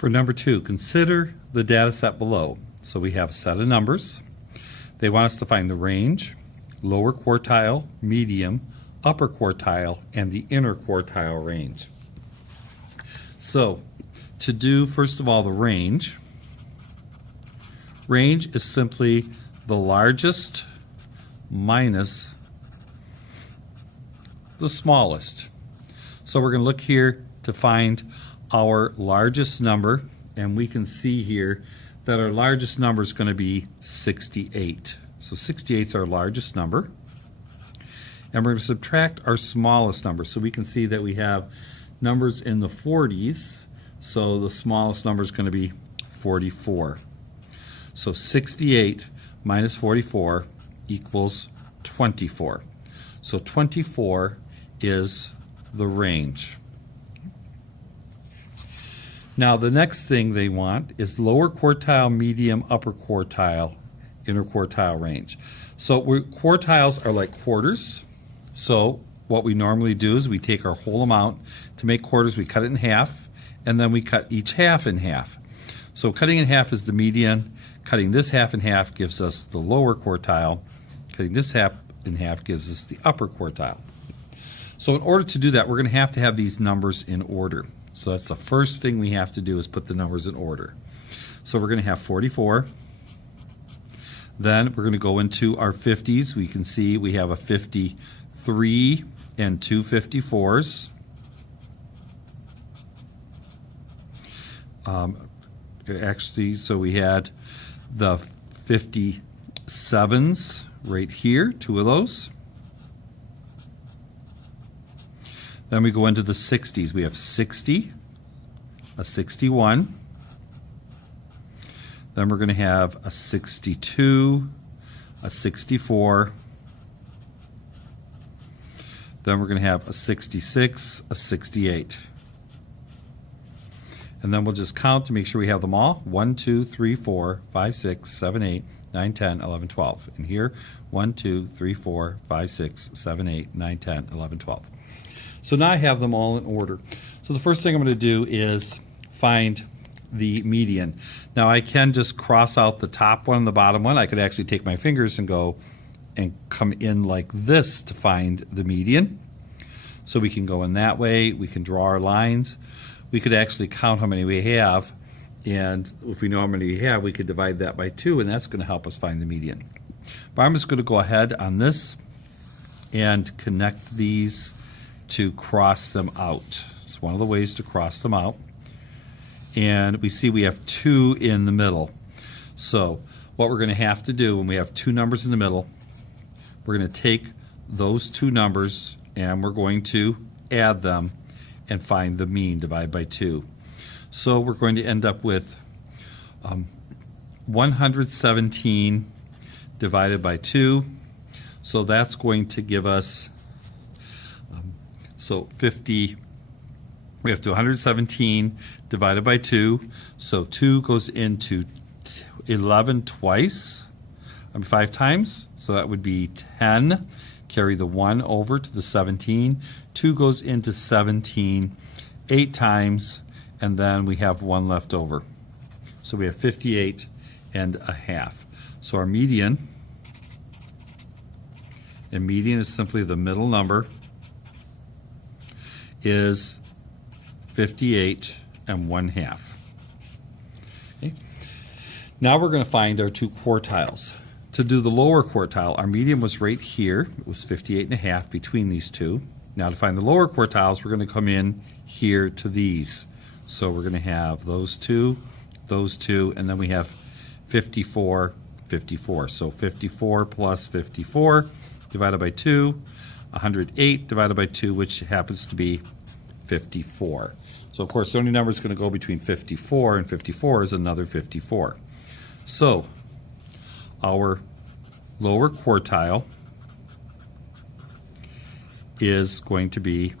For number 2, consider the data set below. So we have a set of numbers. They want us to find the range, lower quartile, medium, upper quartile, and the inner quartile range. So to do, first of all, the range. Range is simply the largest minus the smallest. So we're going to look here to find our largest number, and we can see here that our largest number is going to be 68. So 68 is our largest number. And we're going to subtract our smallest number. So we can see that we have numbers in the 40s. So the smallest number is going to be 44. So 68 minus 44 equals 24. So 24 is the range. Now the next thing they want is lower quartile, medium, upper quartile, inner quartile range. So quartiles are like quarters. So what we normally do is we take our whole amount. To make quarters, we cut it in half, and then we cut each half in half. So cutting in half is the median. Cutting this half in half gives us the lower quartile. Cutting this half in half gives us the upper quartile. So in order to do that, we're going to have these numbers in order. So that's the first thing we have to do, is put the numbers in order. So we're going to have 44. Then we're going to go into our 50s. We can see we have a 53 and two 54s. Actually, so we had the 57s right here, 2 of those. Then we go into the 60s. We have 60, a 61. Then we're going to have a 62, a 64. Then we're going to have a 66, a 68. And then we'll just count to make sure we have them all. 1, 2, 3, 4, 5, 6, 7, 8, 9, 10, 11, 12. And here, 1, 2, 3, 4, 5, 6, 7, 8, 9, 10, 11, 12. So now I have them all in order. So the first thing I'm going to do is find the median. Now I can just cross out the top one and the bottom one. I could actually take my fingers and go and come in like this to find the median. So we can go in that way. We can draw our lines. We could actually count how many we have, and if we know how many we have, we could divide that by 2, and that's going to help us find the median. But I'm just going to go ahead on this and connect these to cross them out. It's one of the ways to cross them out. And we see we have 2 in the middle. So what we're going to have to do when we have 2 numbers in the middle, we're going to take those 2 numbers and we're going to add them and find the mean, divide by 2. So we're going to end up with 117 divided by 2. So that's going to give us, so 50, we have to 117 divided by 2. So 2 goes into 11 twice, 5 times. So that would be 10. Carry the 1 over to the 17. 2 goes into 17 8 times, and then we have 1 left over. So we have 58 and a half. So our median, and median is simply the middle number, is 58 and 1/2. Okay. Now we're going to find our 2 quartiles. To do the lower quartile, our median was right here. It was 58 and a half between these 2. Now to find the lower quartiles, we're going to come in here to these. So we're going to have those 2, and then we have 54, 54. So 54 plus 54 divided by 2, 108 divided by 2, which happens to be 54. So of course the only number is going to go between 54 and 54 is another 54. So our lower quartile is going to be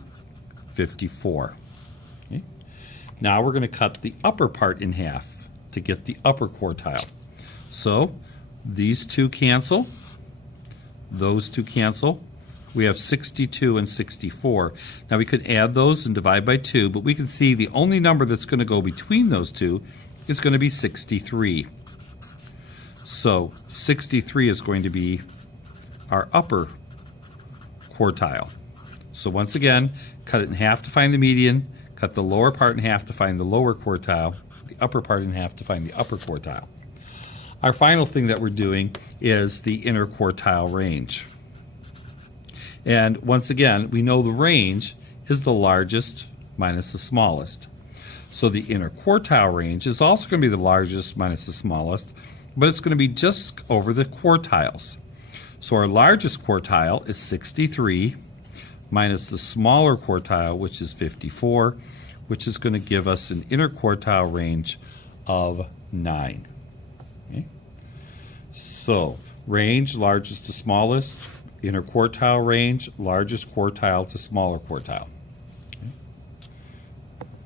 54. Okay. Now we're going to cut the upper part in half to get the upper quartile. So these 2 cancel, those 2 cancel, we have 62 and 64. Now we could add those and divide by 2, but we can see the only number that's going to go between those two is going to be 63. So 63 is going to be our upper quartile. So once again, cut it in half to find the median, cut the lower part in half to find the lower quartile, the upper part in half to find the upper quartile. Our final thing that we're doing is the interquartile range. And once again, we know the range is the largest minus the smallest. So the interquartile range is also going to be the largest minus the smallest, but it's going to be just over the quartiles. So our largest quartile is 63 minus the smaller quartile, which is 54, which is going to give us an interquartile range of 9. Okay? So range, largest to smallest, interquartile range, largest quartile to smaller quartile.